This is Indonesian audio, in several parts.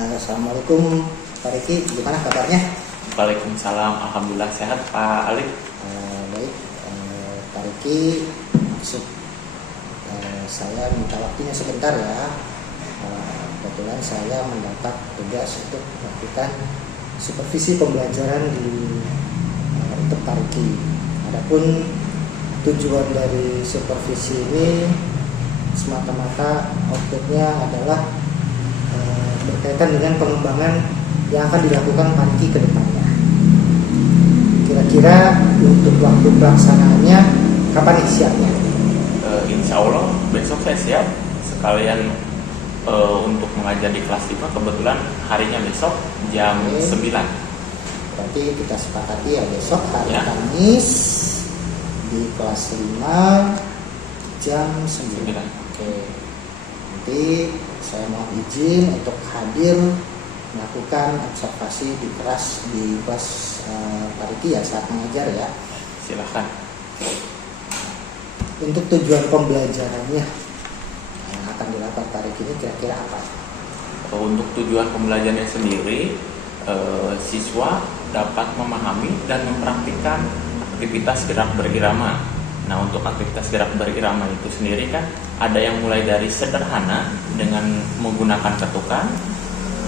Assalamualaikum Pak Riki, gimana kabarnya? Waalaikumsalam, alhamdulillah sehat Pak Alif. Baik, Pak Riki, maksud saya minta waktunya sebentar ya. Kebetulan saya mendapat tugas untuk melakukan supervisi pembelajaran untuk Pak Riki. Adapun tujuan dari supervisi ini semata-mata outputnya adalah berkaitan dengan pengembangan yang akan dilakukan Pak Riki ke depannya. Kira-kira untuk waktu pelaksanaannya kapan nih siapnya? Insya Allah besok saya siap sekalian untuk mengajar di kelas 5. Kebetulan harinya besok jam 9. Berarti kita sepakati ya besok hari Kamis di kelas 5 jam 9. Oke. Nanti saya mohon izin untuk hadir melakukan observasi di kelas Pak Riki ya saat mengajar ya. Silahkan. Untuk tujuan pembelajarannya yang akan dilakukan Pak Riki ini kira-kira apa? Untuk tujuan pembelajarannya sendiri, siswa dapat memahami dan mempraktikkan aktivitas gerak berirama. Nah, untuk aktivitas gerak berirama itu sendiri kan ada yang mulai dari sederhana dengan menggunakan ketukan,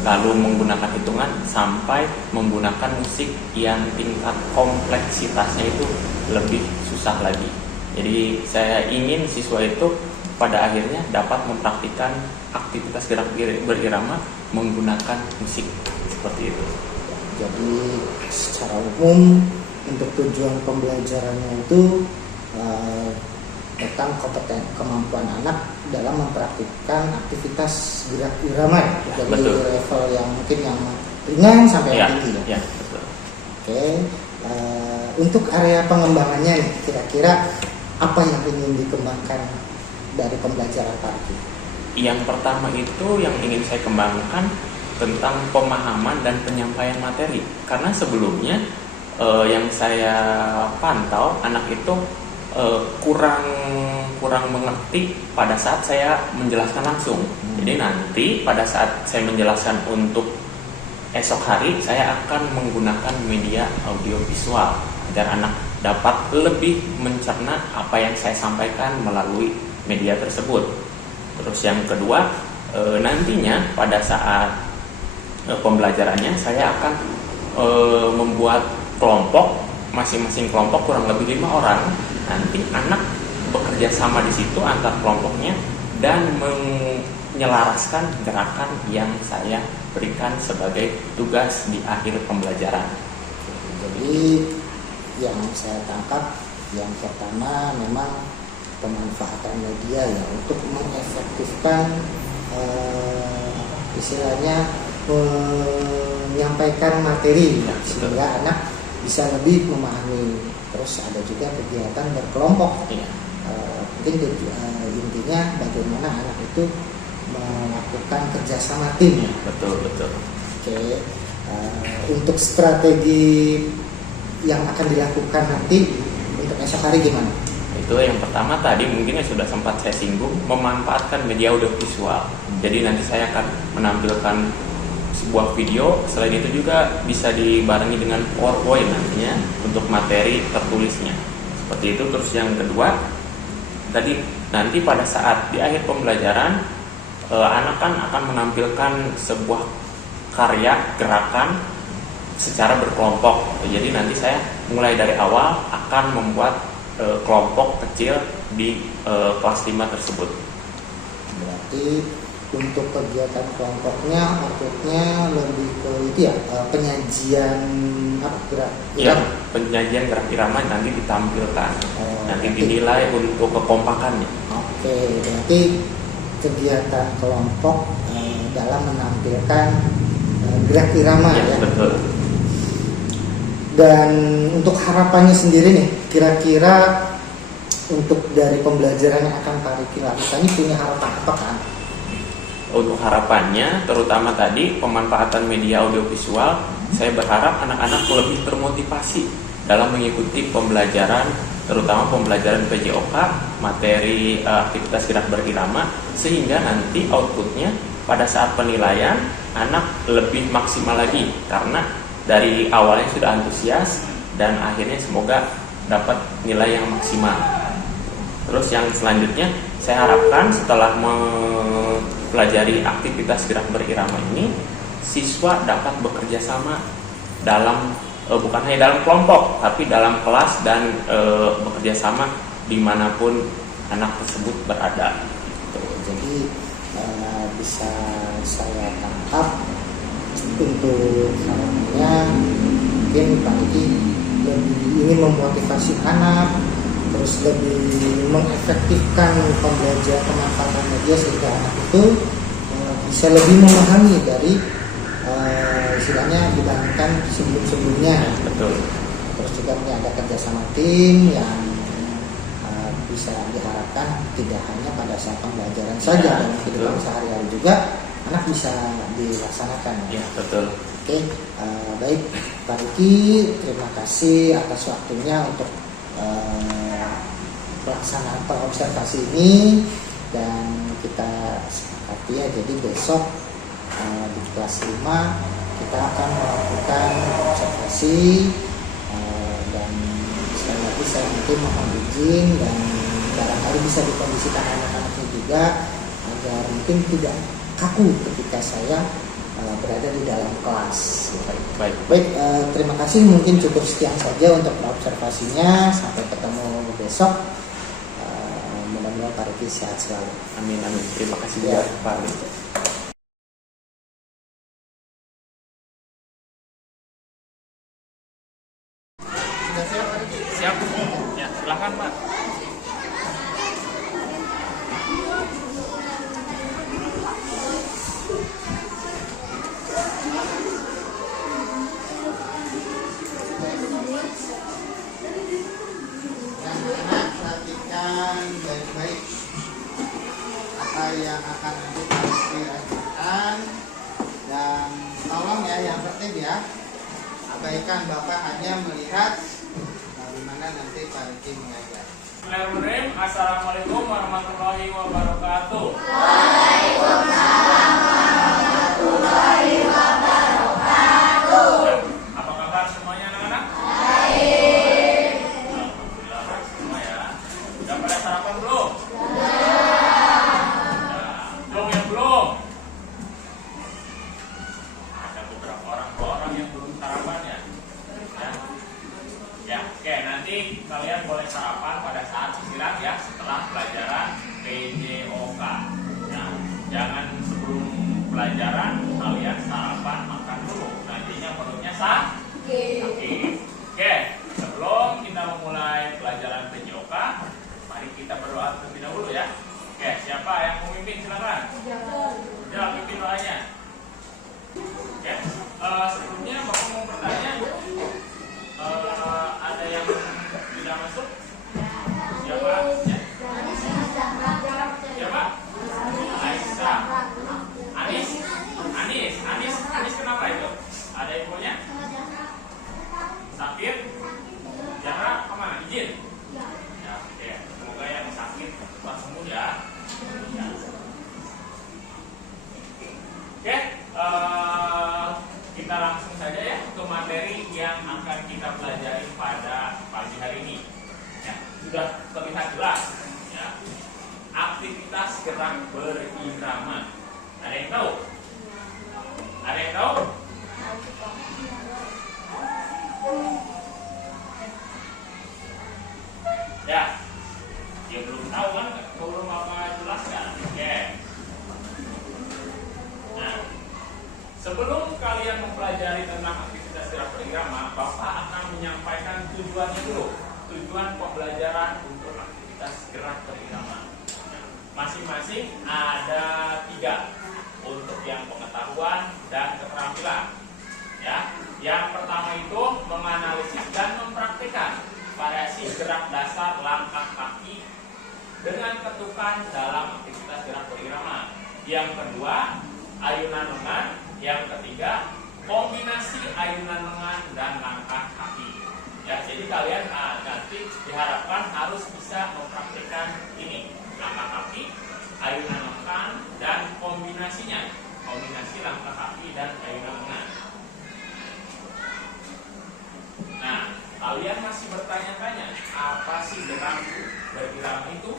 lalu menggunakan hitungan, sampai menggunakan musik yang tingkat kompleksitasnya itu lebih susah lagi. Jadi saya ingin siswa itu pada akhirnya dapat mempraktikkan aktivitas gerak berirama menggunakan musik seperti itu. Jadi secara umum untuk tujuan pembelajarannya itu tentang kemampuan anak dalam mempraktikkan aktivitas gerak irama ya, dari level yang mungkin yang ringan sampai yang tinggi ya. Betul. Oke, untuk area pengembangannya nih, kira-kira apa yang ingin dikembangkan dari pembelajaran Pak Riki? Yang pertama itu yang ingin saya kembangkan tentang pemahaman dan penyampaian materi, karena sebelumnya yang saya pantau anak itu kurang mengerti pada saat saya menjelaskan langsung. Jadi nanti pada saat saya menjelaskan untuk esok hari, saya akan menggunakan media audiovisual agar anak dapat lebih mencerna apa yang saya sampaikan melalui media tersebut. Terus yang kedua, nantinya pada saat pembelajarannya saya akan membuat kelompok, masing-masing kelompok kurang lebih 5 orang. Nanti anak bekerja sama di situ antar kelompoknya dan menyelaraskan gerakan yang saya berikan sebagai tugas di akhir pembelajaran. Jadi yang saya tangkap yang pertama memang pemanfaatan media ya untuk mengefektifkan istilahnya menyampaikan materi ya, sehingga anak bisa lebih memahami. Terus ada juga kegiatan berkelompok. Mungkin intinya bagaimana anak itu melakukan kerjasama tim. Betul. Oke. Untuk strategi yang akan dilakukan nanti untuk esok hari gimana? Itu yang pertama tadi mungkin sudah sempat saya singgung, memanfaatkan media audiovisual. Jadi nanti saya akan menampilkan sebuah video, selain itu juga bisa dibarengi dengan PowerPoint nantinya untuk materi tertulisnya. Seperti itu. Terus yang kedua, tadi nanti pada saat di akhir pembelajaran anak kan akan menampilkan sebuah karya gerakan secara berkelompok. Jadi nanti saya mulai dari awal akan membuat kelompok kecil di kelas 5 tersebut. Berarti untuk kegiatan kelompoknya outputnya lebih ke itu ya, penyajian gerak irama. Penyajian gerak irama nanti ditampilkan, nanti dinilai untuk kekompakannya. Oke, berarti kegiatan kelompok dalam menampilkan gerak irama ya. Betul. Dan untuk harapannya sendiri nih, kira-kira untuk dari pembelajaran yang akan Pak Riki lakukan ini punya harapan apa kan? Untuk harapannya, terutama tadi pemanfaatan media audiovisual, saya berharap anak-anak lebih termotivasi dalam mengikuti pembelajaran, terutama pembelajaran PJOK, materi aktivitas gerak berirama, sehingga nanti outputnya pada saat penilaian anak lebih maksimal lagi karena dari awalnya sudah antusias dan akhirnya semoga dapat nilai yang maksimal. Terus yang selanjutnya saya harapkan setelah mempelajari aktivitas gerak berirama ini, siswa dapat bekerja sama dalam bukan hanya dalam kelompok tapi dalam kelas dan bekerja sama dimanapun anak tersebut berada. Jadi bisa saya tangkap untuk harapannya mungkin Pak Edi lebih ingin memotivasi anak, terus lebih mengefektifkan pembelajaran pemanfaatan media sehingga anak itu bisa lebih memahami dari istilahnya dibandingkan sebelum-sebelumnya. Betul. Terus juga ini ada kerjasama tim yang bisa diharapkan tidak hanya pada saat pembelajaran saja, dan kehidupan sehari-hari juga anak bisa dilaksanakan. Ya, betul. Oke, baik Pak Riki, terima kasih atas waktunya untuk pelaksanaan observasi ini, dan kita sepakati ya, jadi besok di kelas 5 kita akan melakukan observasi, dan sekali lagi saya mungkin mohon izin dan barangkali bisa dikondisikan anak-anaknya juga agar mungkin tidak kaku ketika saya berada di dalam kelas. Baik, terima kasih, mungkin cukup sekian saja untuk observasinya. Sampai ketemu besok. Mudah-mudahan Pak Riki sehat selalu. Amin, amin. Terima kasih Ya. Pak Riki. Sudah siap Pak Riki? Siap. Ya, silakan Pak. Anak-anak perhatikan baik-baik apa yang akan nanti Pak Riki lakukan, dan tolong ya, yang penting ya, abaikan Bapak hanya melihat bagaimana nanti Pak Riki mengajar. Bismillahirrahmanirrahim. Assalamualaikum warahmatullahi wabarakatuh. Apa kabar semuanya anak-anak? Baik. Alhamdulillah baik semua ya. Sudah pada sarapan belum? Belum yang belum? Ada beberapa orang yang belum sarapan ya. Ya, oke, nanti kalian boleh sarapan pada saat istirahat ya, setelah pelajaran PJOK. Ya, jangan sebelum pelajaran kalian sarapan makan dulu, nantinya perutnya sakit. Oke, sebelum kita memulai pelajaran PJOK, mari kita berdoa terlebih dahulu ya. Oke, siapa yang mau mimpin silakan. Ya, pimpin doanya. Oke, sebelumnya Bapak mau bertanya. Ada yang tidak masuk? Siapa? Ya? Siapa? Aisyah. Anis kenapa itu? Ada infonya? Sakit? Jara kemana? Izin? Ya, oke. Semoga yang sakit cepat sembuh ya. Ya. Oke, kita langsung saja ya ke materi yang akan kita pelajari pada pagi hari ini. Ya, sudah terlihat jelas ya. Aktivitas gerak berirama. Ada yang tahu? Ada yang tahu? Ya, dia belum tahu kan? Belum apa jelaskan. Oke. Nah, sebelum kalian mempelajari tentang aktivitas gerak berirama, Bapak akan menyampaikan tujuannya dulu. Tujuan pembelajaran untuk aktivitas gerak berirama. Masing-masing ada 3 untuk yang pengetahuan dan keterampilan. Ya, yang pertama itu menganalisis dan mempraktikkan variasi gerak dasar langkah kaki dengan ketukan dalam aktivitas gerak berirama. Yang kedua, ayunan lengan. Yang ketiga, kombinasi ayunan lengan dan langkah kaki. Ya, jadi kalian nanti diharapkan harus bisa mempraktikkan ini, langkah kaki, ayunan lengan, dan kombinasinya. Kombinasi langkah kaki dan ayunan lengan. Nah, kalian masih bertanya-tanya, apa sih gerak berirama itu?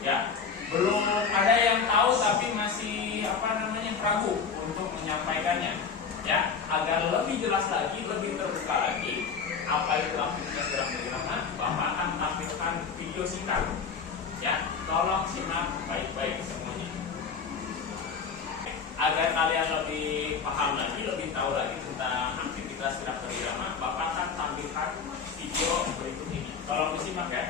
Ya, belum ada yang tahu tapi masih ragu untuk menyampaikannya. Ya, agar lebih jelas lagi, lebih terbuka lagi apa itu aktivitas gerak berirama, Bapak akan tampilkan video singkat. Ya, tolong simak baik-baik semuanya. Agar kalian lebih paham lagi, lebih tahu lagi tentang aktivitas gerak berirama, Bapak akan tampilkan video berikut ini. Tolong disimak ya.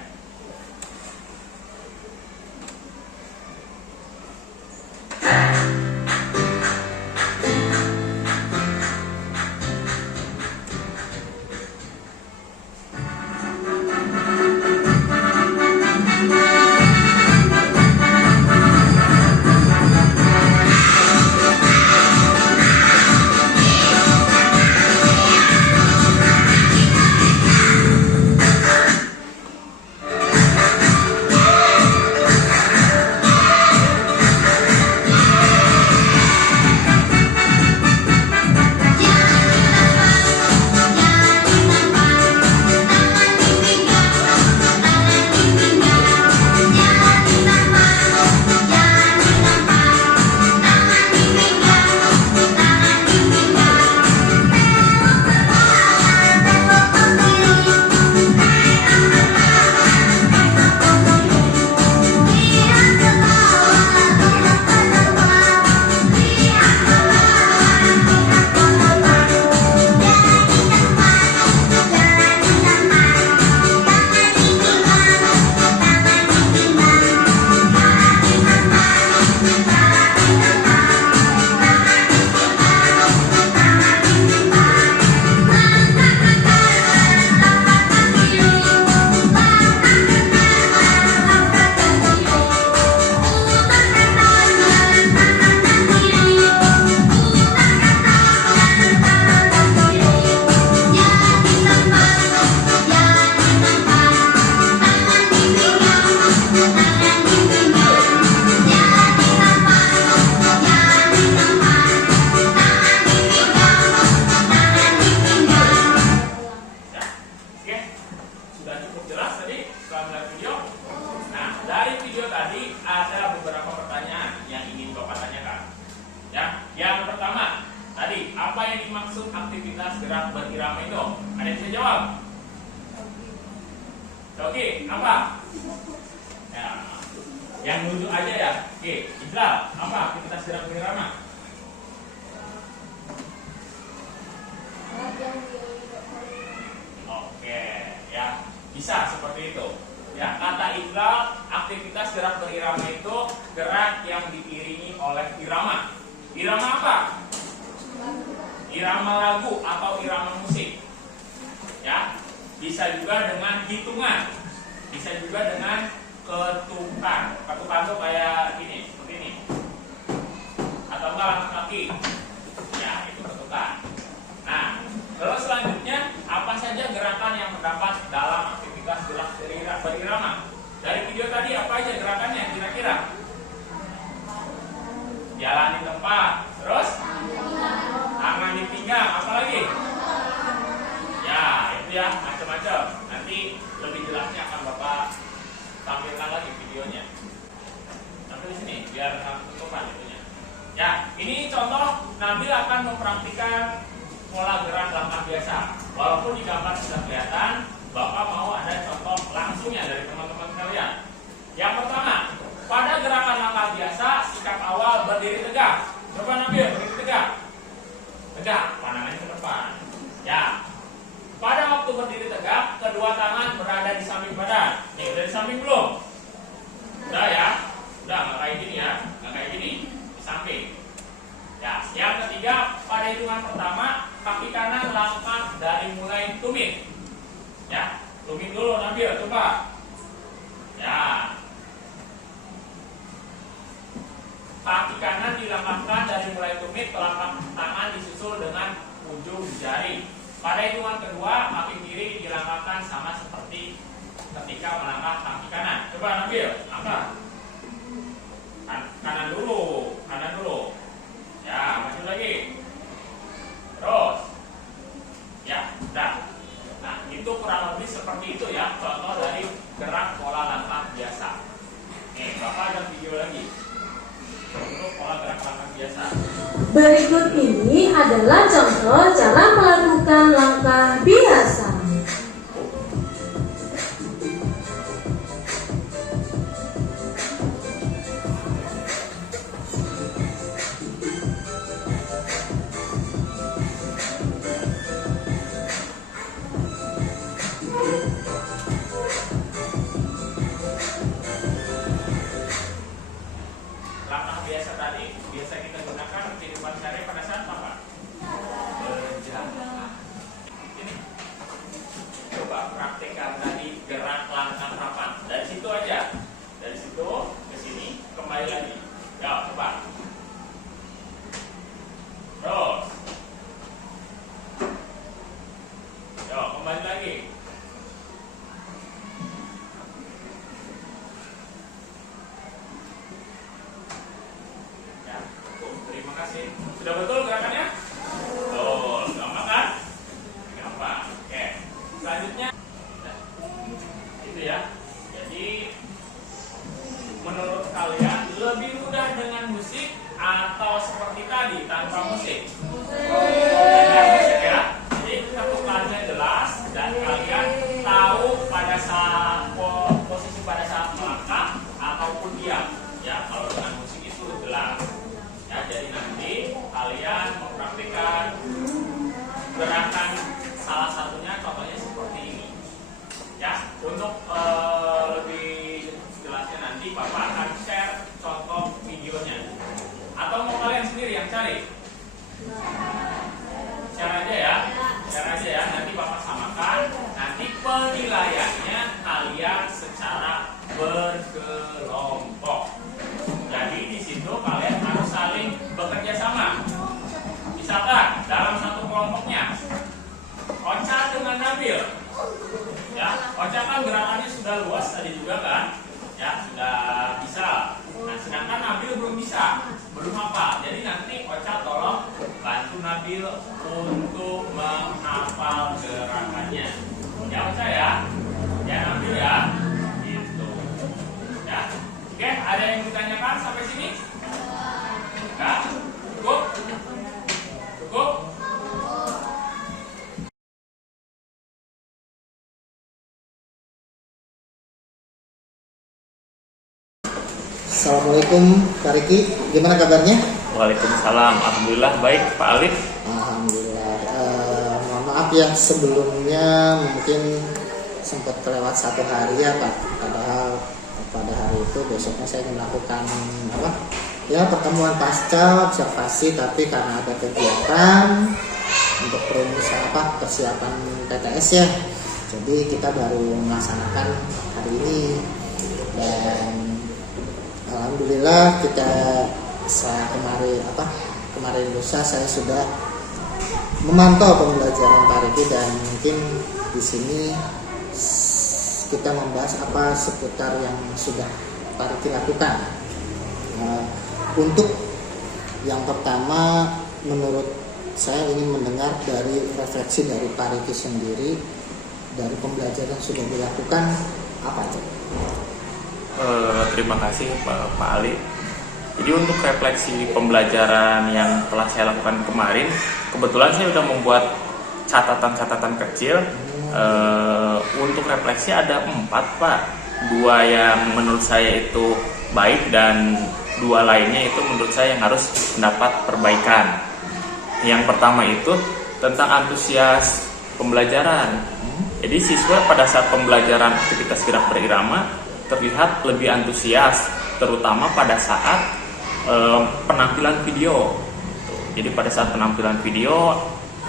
Aktivitas gerak berirama itu, ada yang bisa jawab? Oke, apa? Ya, yang nunjuk aja ya. Oke, Idlal, apa aktivitas gerak berirama? Oke, ya bisa seperti itu. Ya, kata Idlal, aktivitas gerak berirama itu gerak yang diiringi oleh irama. Irama apa? Irama lagu atau irama musik. Ya, bisa juga dengan hitungan, bisa juga dengan ketukan. Ketukan itu kayak gini, seperti ini. Atau enggak langkah kaki. Ya, itu ketukan. Nah, terus selanjutnya apa saja gerakan yang terdapat dalam aktivitas gerak berirama? Dari video tadi apa aja gerakannya kira-kira? Jalan di tempat, terus tangan di pinggang, apa lagi? Ya, itu ya, macam-macam. Nanti lebih jelasnya akan Bapak tampilkan lagi videonya. Sampai di sini, biar tutupan itunya. Ya, ini contoh Nabil akan mempraktikkan pola gerak langkah biasa. Walaupun di gambar sudah kelihatan, Bapak mau ada contoh langsungnya dari teman-teman kalian. Yang pertama, pada gerakan langkah biasa, sikap awal berdiri tegak. Coba Nabil, berdiri tegak. Tegak, pandangannya ke depan. Ya. Pada waktu berdiri tegak, kedua tangan berada di samping badan. Nih, udah di samping belum? Udah ya? Udah, nggak kayak gini ya? Nggak kayak gini. Di samping. Ya. Yang ketiga, pada hitungan pertama, kaki kanan langkah dari mulai tumit. Ya. Tumit dulu, Nabil, coba. Ya. Kaki kanan dilangkahkan dari mulai tumit, telapak tangan disusul dengan ujung jari. Pada hitungan kedua, kaki kiri dilangkahkan sama seperti ketika melangkah kaki kanan. Coba Nabil, angkat. Kanan dulu, kanan dulu. Ya, maju lagi. Berikut ini adalah contoh cara melakukan langkah biasa. Langkah biasa tadi biasa kita gunakan kehidupan sehari pada saat apa? Berjalan. Ini coba praktekkan tadi gerak langkah papan. Dari situ aja. Dari situ ke sini kembali lagi. Ya, coba. Terus. Ya, kembali lagi. Ya, terima kasih. Sudah betul gerakannya? Betul, gampang kan? Gampang. Oke. Selanjutnya, nah, itu ya. Jadi, menurut kalian lebih mudah dengan musik atau seperti tadi tanpa musik? Dengan musik ya. Jadi ketukannya jelas dan kalian tahu pada saat posisi pada saat melangkah ataupun diam. Ya, kalau dengan musik itu jelas. Ya, jadi nanti kalian mempraktikkan gerakan salah satunya, contohnya seperti ini. Ya, untuk lebih jelasnya nanti Bapak akan share contoh videonya. Atau mau kalian sendiri yang cari? Share aja ya, share aja ya. Nanti Bapak samakan. Nanti penilaiannya kalian secara berkelompok. Jadi di situ kalian harus saling bekerja sama. Misalkan dalam satu kelompoknya Ocha dengan Nabil, ya, Ocha kan gerakannya sudah luas tadi juga kan, ya sudah bisa. Nah, sedangkan Nabil belum bisa, belum hafal. Jadi nanti Ocha tolong bantu Nabil untuk menghafal gerakannya. Ya Ocha ya, ya Nabil ya, gitu. Ya, oke. Ada yang ditanyakan sampai sini? Enggak? Cukup? Cukup? Assalamualaikum Pak Riki, gimana kabarnya? Waalaikumsalam. Alhamdulillah baik Pak Alif. Alhamdulillah. Mohon maaf ya sebelumnya mungkin sempat kelewat satu hari ya Pak. Padahal pada hari itu besoknya saya ingin melakukan pertemuan pasca observasi, tapi karena ada kegiatan untuk persiapan PTS ya. Jadi kita baru melaksanakan hari ini dan alhamdulillah kemarin lusa saya sudah memantau pembelajaran Pak Riki dan mungkin di sini kita membahas apa seputar yang sudah Pak Riki lakukan. Untuk yang pertama, menurut saya ingin mendengar dari refleksi dari Pak Riki sendiri dari pembelajaran yang sudah dilakukan apa itu? Terima kasih Pak Ali. Jadi untuk refleksi pembelajaran yang telah saya lakukan kemarin, kebetulan saya sudah membuat catatan-catatan kecil. Untuk refleksi ada 4 Pak. 2 yang menurut saya itu baik dan 2 lainnya itu menurut saya yang harus mendapat perbaikan. Yang pertama itu tentang antusias pembelajaran. Jadi siswa pada saat pembelajaran aktivitas gerak berirama terlihat lebih antusias, terutama pada saat penampilan video. Jadi pada saat penampilan video,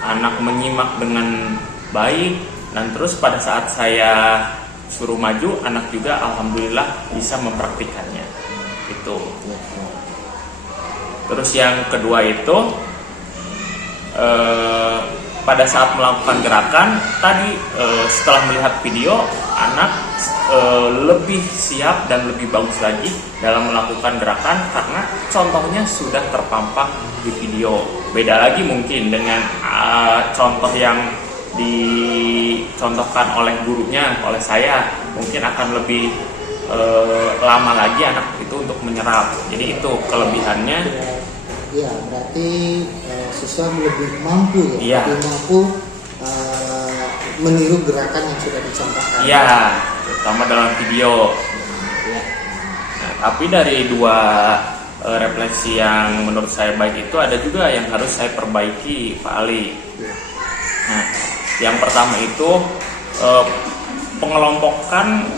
anak menyimak dengan baik, dan terus pada saat saya suruh maju, anak juga alhamdulillah bisa mempraktikannya. Itu. Terus yang kedua itu pada saat melakukan gerakan tadi, setelah melihat video, anak lebih siap dan lebih bagus lagi dalam melakukan gerakan karena contohnya sudah terpampang di video. Beda lagi mungkin dengan contoh yang dicontohkan oleh gurunya, oleh saya, mungkin akan lebih lama lagi anak itu untuk menyerap. Jadi itu kelebihannya Ya, berarti siswa lebih mampu ya, Iya. lebih mampu meniru gerakan yang sudah dicontohkan. Iya, terutama dalam video. Ya. Nah, tapi dari dua refleksi yang menurut saya baik itu ada juga yang harus saya perbaiki, Pak Ali. Ya. Nah, yang pertama itu pengelompokan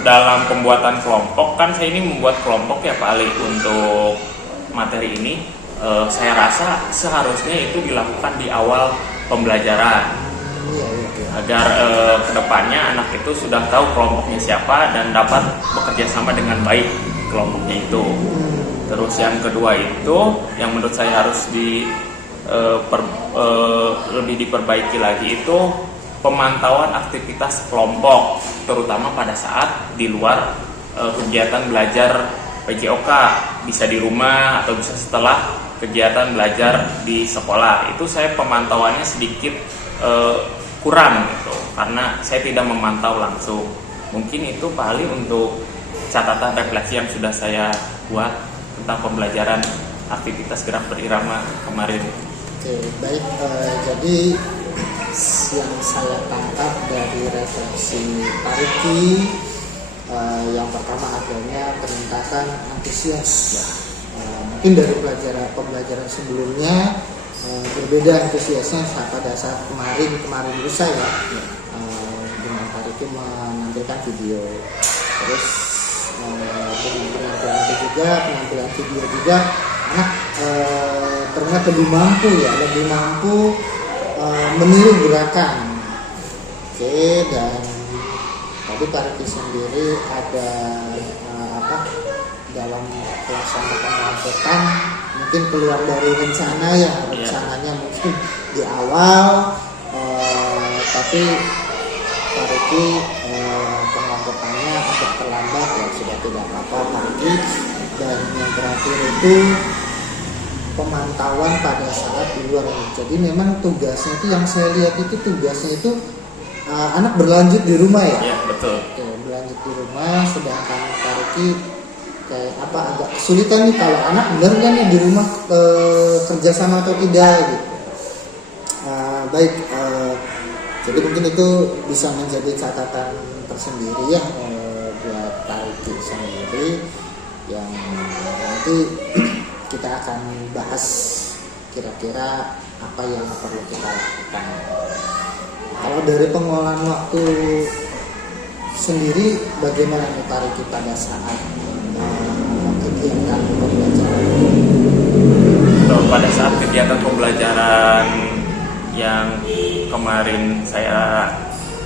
dalam pembuatan kelompok. Kan saya ini membuat kelompok ya Pak Ali untuk materi ini. Saya rasa seharusnya itu dilakukan di awal pembelajaran Iya, iya, iya. agar kedepannya anak itu sudah tahu kelompoknya siapa dan dapat bekerja sama dengan baik kelompoknya itu. Terus yang kedua itu yang menurut saya harus lebih diperbaiki lagi itu pemantauan aktivitas kelompok, terutama pada saat di luar kegiatan belajar PJOK, bisa di rumah atau bisa setelah kegiatan belajar di sekolah. Itu saya pemantauannya sedikit kurang gitu, karena saya tidak memantau langsung. Mungkin itu Pak Ali untuk catatan refleksi yang sudah saya buat tentang pembelajaran aktivitas gerak berirama kemarin. Oke, baik. Jadi yang saya tangkap dari refleksi Pak Riki, yang pertama adanya peningkatan antusias. Mungkin dari pembelajaran sebelumnya berbeda antusiasnya pada saat kemarin lusa ya, dengan Pak Riki menampilkan video. Terus dengan penampilan video juga anak terlihat lebih mampu meniru gerakan. Oke, dan tadi Pak Riki sendiri ada dalam pelaksanaan pengangkutan mungkin keluar dari rencana ya, rencananya mungkin di awal, tapi Pak Riki pengangkutannya agak terlambat ya, sudah tidak apa-apa Pak Riki. Dan yang terakhir itu pemantauan pada saat di luar. Jadi memang tugasnya itu yang saya lihat itu anak berlanjut di rumah ya. Iya, betul. Oke, berlanjut di rumah, sedangkan Pak Riki kayak agak kesulitan nih kalau anak benar nggak nih di rumah kerjasama atau tidak gitu. Baik, jadi mungkin itu bisa menjadi catatan tersendiri ya buat Pak Riki sendiri, yang nanti kita akan bahas kira-kira apa yang perlu kita lakukan. Kalau dari pengolahan waktu sendiri, bagaimana nih Pak Riki pada saat kegiatan pembelajaran? Pada saat kegiatan pembelajaran yang kemarin saya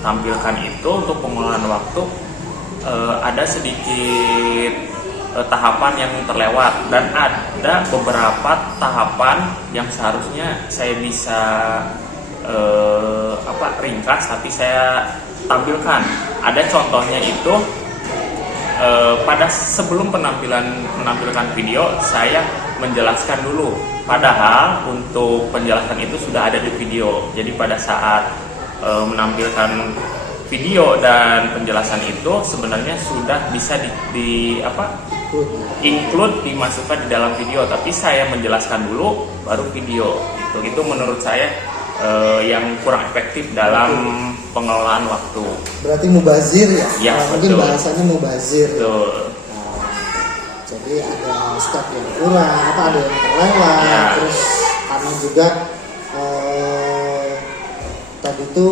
tampilkan itu untuk pengolahan waktu, ada sedikit tahapan yang terlewat dan ada beberapa tahapan yang seharusnya saya bisa ringkas tapi saya tampilkan. Ada contohnya itu pada sebelum menampilkan video saya menjelaskan dulu, padahal untuk penjelasan itu sudah ada di video. Jadi pada saat menampilkan video dan penjelasan itu sebenarnya sudah bisa include dimasukkan di dalam video, tapi saya menjelaskan dulu baru video. Itu menurut saya yang kurang efektif dalam pengelolaan waktu. Berarti mubazir ya? Ya, mungkin betul. bahasanya mubazir. Betul. Jadi ada step yang kurang, ada yang terlewat, Ya. Terus karena juga tadi itu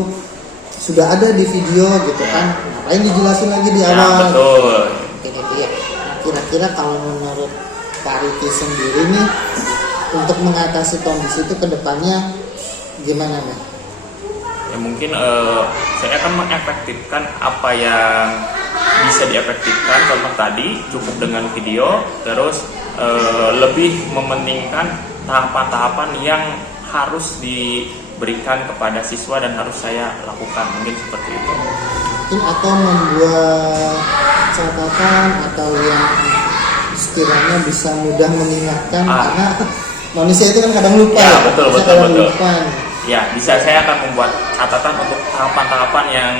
sudah ada di video gitu kan, ngapain dijelasin lagi di awal? Ya, betul. Mungkin itu ya. Nah, kira-kira kalau menurut Pak Riki sendiri nih, untuk mengatasi kondisi itu ke depannya gimana nih? Ya mungkin saya akan mengefektifkan apa yang bisa diefektifkan. Contoh tadi cukup dengan video, terus lebih mementingkan tahapan-tahapan yang harus diberikan kepada siswa dan harus saya lakukan, mungkin seperti itu. Mungkin atau membuat catatan atau yang sekiranya bisa mudah mengingatkan, karena manusia itu kan kadang lupa Ya, ya, betul, Manusia betul, kadang betul. lupa. Ya, bisa saya akan membuat catatan untuk tahapan-tahapan yang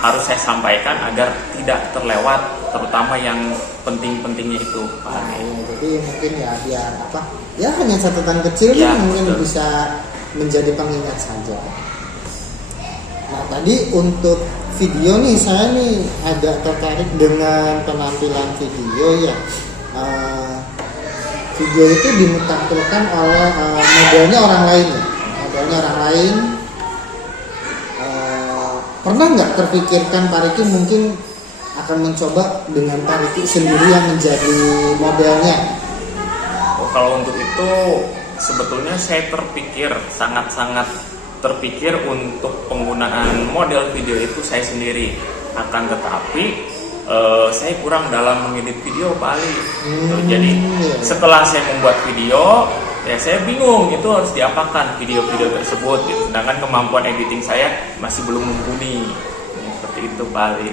harus saya sampaikan agar tidak terlewat, terutama yang penting-pentingnya itu. Nah, ya, jadi mungkin ya biar apa? Ya hanya catatan kecil Ya, yang mungkin betul. bisa menjadi pengingat saja. Nah tadi untuk video nih, saya nih agak tertarik dengan penampilan video ya. Video itu ditampilkan oleh modelnya orang lain ya. Modelnya orang lain. Pernah nggak terpikirkan Pak Riki mungkin akan mencoba dengan Pak Riki sendiri yang menjadi modelnya? Oh, kalau untuk itu sebetulnya saya terpikir, sangat-sangat terpikir untuk penggunaan model video itu saya sendiri. Akan tetapi saya kurang dalam mengedit video Pak Ali. Jadi setelah saya membuat video, ya saya bingung itu harus diapakan video-video tersebut gitu. Sedangkan kemampuan editing saya masih belum mumpuni. Seperti itu Pak Ali.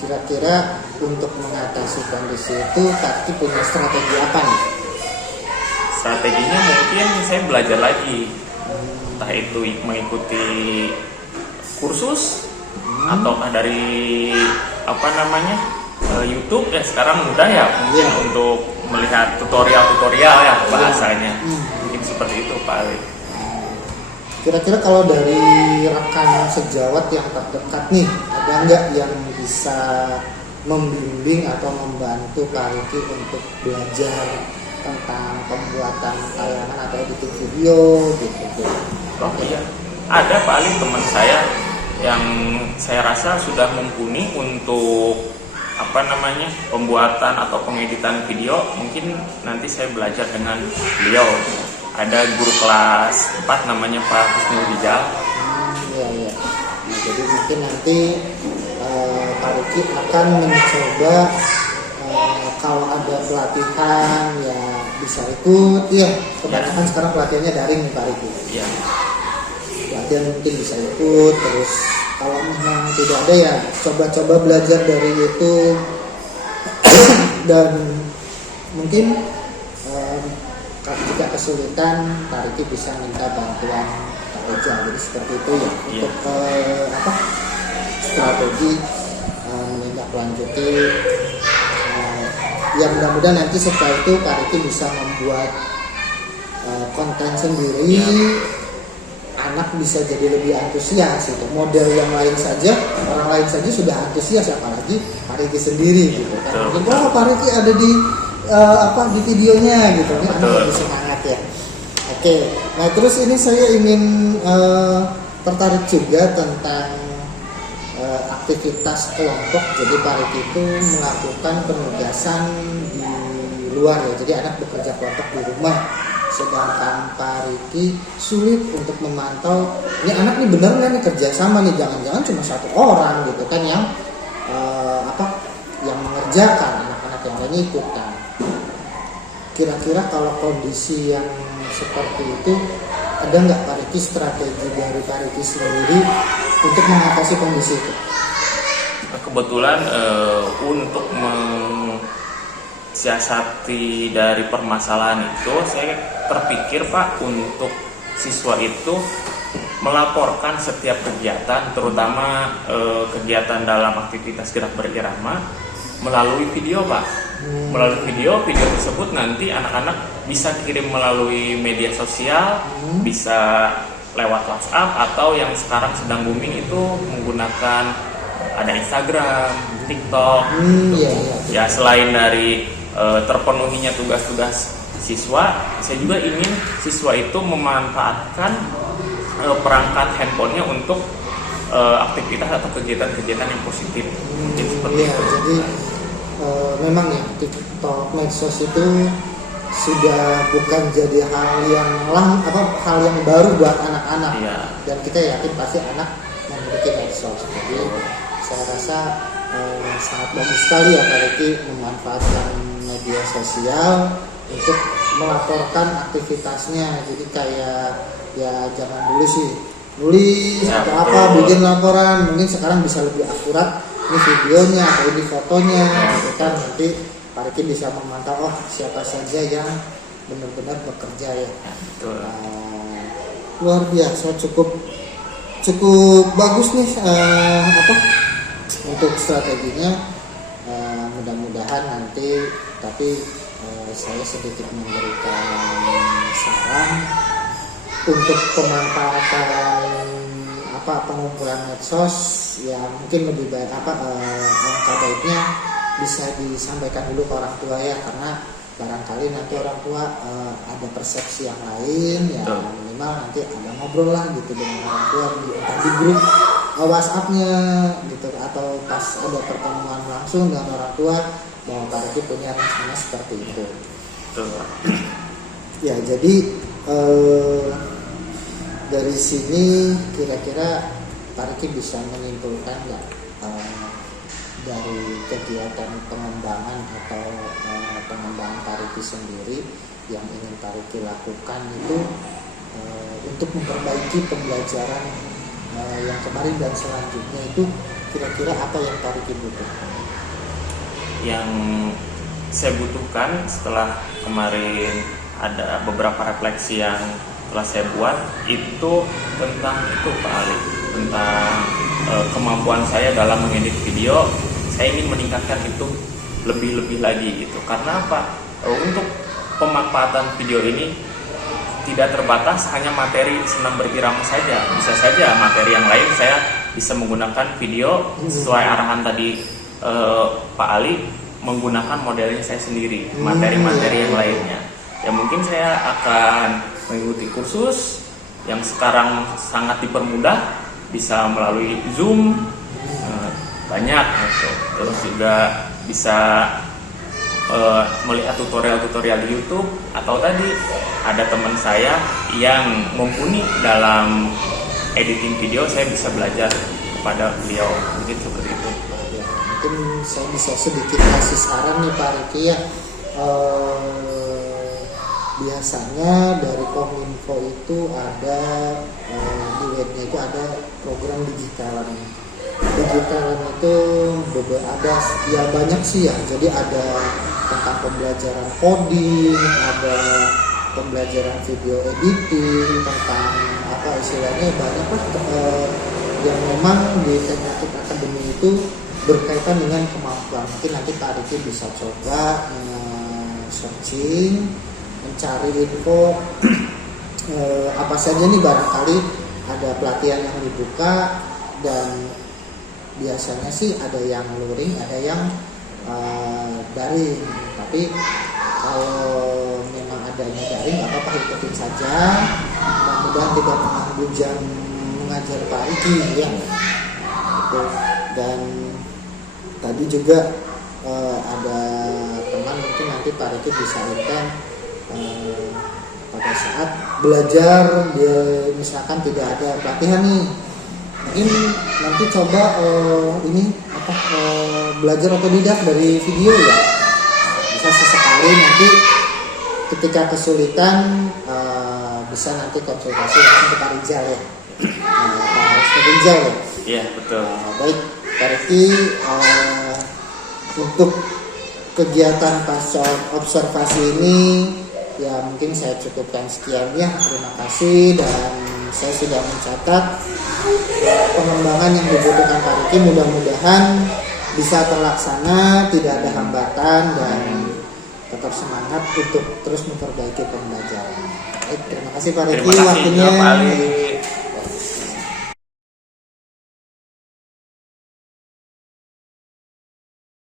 Kira-kira untuk mengatasi kondisi itu Kaki punya strategi apa nih? Strateginya mungkin saya belajar lagi, entah itu mengikuti kursus ataukah dari YouTube ya, sekarang mudah ya mungkin untuk melihat tutorial-tutorial ya bahasanya. Mungkin seperti itu Pak Ali. Kira-kira kalau dari rekan sejawat yang terdekat nih, ada nggak yang bisa membimbing atau membantu Pak Riki untuk belajar tentang pembuatan tayangan atau editing video gitu? Oh iya, ada Pak Ali, teman saya yang saya rasa sudah mumpuni untuk pembuatan atau pengeditan video. Mungkin nanti saya belajar dengan beliau. Ada guru kelas 4 namanya Pak Husnul Rijal. Iya. Nah, jadi mungkin nanti Pak Riki akan mencoba kalau ada pelatihan ya bisa ikut ya. Kebanyakan sekarang pelatihannya daring nih Pak Riki. Iya. Pelatihan mungkin bisa ikut, terus kalau memang tidak ada ya coba-coba belajar dari YouTube. Dan mungkin jika kesulitan Pak Riki bisa minta bantuan Kak Eja. Jadi seperti itu ya untuk strategi menindaklanjuti yang mudah-mudahan nanti setelah itu Kak Riki bisa membuat konten sendiri. Anak bisa jadi lebih antusias gitu. Model yang lain saja, orang lain saja sudah antusias, apalagi Pak Riki sendiri gitu kan. Mungkin Pak Riki ada di di videonya gitu. Ini anak lebih semangat ya. Oke. Nah, terus ini saya ingin tertarik juga tentang aktivitas kelompok. Jadi Pak Riki itu melakukan penugasan di luar ya. Jadi anak bekerja kelompok di rumah. Sedangkan Pak Riki sulit untuk memantau ini anak nih bener nggak nih kerja sama nih, jangan-jangan cuma satu orang gitu kan yang yang mengerjakan, anak-anak yang lain ikutan. Kira-kira kalau kondisi yang seperti itu ada nggak Pak Riki strategi dari Pak Riki sendiri untuk mengatasi kondisi itu? Kebetulan untuk siasati dari permasalahan itu, saya terpikir Pak untuk siswa itu melaporkan setiap kegiatan, terutama kegiatan dalam aktivitas gerak berirama melalui video Pak. Melalui video tersebut nanti anak-anak bisa kirim melalui media sosial, bisa lewat WhatsApp, atau yang sekarang sedang booming itu menggunakan ada Instagram, TikTok. Ya selain dari terpenuhinya tugas-tugas siswa, saya juga ingin siswa itu memanfaatkan perangkat handphonenya untuk aktivitas atau kegiatan-kegiatan yang positif. Seperti itu. Jadi memang ya TikTok, medsos itu sudah bukan jadi hal yang baru buat anak-anak. Dan kita yakin pasti anak memiliki medsos. Jadi saya rasa sangat bagus sekali ya Pak Riki memanfaatkan media sosial untuk melaporkan aktivitasnya. Jadi kayak ya zaman dulu sih nulis atau bikin laporan, mungkin sekarang bisa lebih akurat ini videonya atau ini fotonya gitu kan. Nanti Pak Riki bisa memantau siapa saja yang benar-benar bekerja ya. Luar biasa, cukup cukup bagus nih untuk strateginya. Mudah-mudahan nanti, tapi saya sedikit memberikan saran untuk pemanfaatan pengumpulan medsos ya, mungkin lebih baik alangkah baiknya bisa disampaikan dulu ke orang tua ya, karena barangkali nanti orang tua ada persepsi yang lain ya. Minimal nanti ada ngobrol lah gitu dengan orang tua entah di grup WhatsApp-nya gitu, atau pas ada pertemuan langsung dengan orang tua bahwa Pak Riki punya rencana seperti itu. Ya, jadi dari sini kira-kira Pak Riki bisa menyimpulkan nggak dari kegiatan pengembangan atau pengembangan Pak Riki sendiri yang ingin Pak Riki lakukan itu untuk memperbaiki pembelajaran yang kemarin dan selanjutnya, itu kira-kira apa yang Pak Riki butuhkan? Yang saya butuhkan setelah kemarin ada beberapa refleksi yang telah saya buat itu tentang itu Pak Ali, tentang kemampuan saya dalam mengedit video. Saya ingin meningkatkan itu lebih lagi gitu. Karena apa? Untuk pemanfaatan video ini tidak terbatas hanya materi senam berbirama saja. Bisa saja materi yang lain saya bisa menggunakan video sesuai arahan tadi Pak Ali, menggunakan modelnya saya sendiri, materi-materi yang lainnya. Ya mungkin saya akan mengikuti kursus yang sekarang sangat dipermudah, bisa melalui Zoom, banyak gitu. Terus juga bisa melihat tutorial-tutorial di YouTube, atau tadi ada teman saya yang mumpuni dalam editing video, saya bisa belajar kepada beliau, mungkin seperti itu. Ya, mungkin saya bisa sedikit kasih saran nih Pak Riki ya. Biasanya dari Kominfo itu ada di webnya itu ada program digitalan. Digitalan itu ada ya banyak sih ya. Jadi ada tentang pembelajaran coding, ada pembelajaran video editing, tentang apa istilahnya banyak lah yang memang di teknik akademi itu berkaitan dengan kemampuan. Mungkin nanti Pak Riki bisa coba searching, mencari info apa saja nih, barangkali ada pelatihan yang dibuka, dan biasanya sih ada yang luring, ada yang daring. Tapi kalau memang adanya daring nggak apa-apa, ikutin saja. Mudah-mudahan tidak mengganggu jam mengajar Pak Riki ya. Gitu. Dan tadi juga ada teman, mungkin nanti Pak Riki bisa intent pada saat belajar dia misalkan tidak ada pelatihan nih, mungkin nanti coba belajar otodidak dari video ya, bisa sesekali nanti ketika kesulitan bisa nanti konsultasi langsung ke Pak Rizal ya. Pak Rizal ya. Iya betul. Baik Pak Riki, untuk kegiatan pasca observasi ini ya mungkin saya cukupkan sekian ya. Terima kasih, dan saya sudah mencatat pengembangan yang dibutuhkan Pak Riki. Mudah-mudahan bisa terlaksana, tidak ada hambatan, dan tetap semangat untuk terus memperbaiki pembelajaran. Baik, terima kasih Pak Riki waktunya.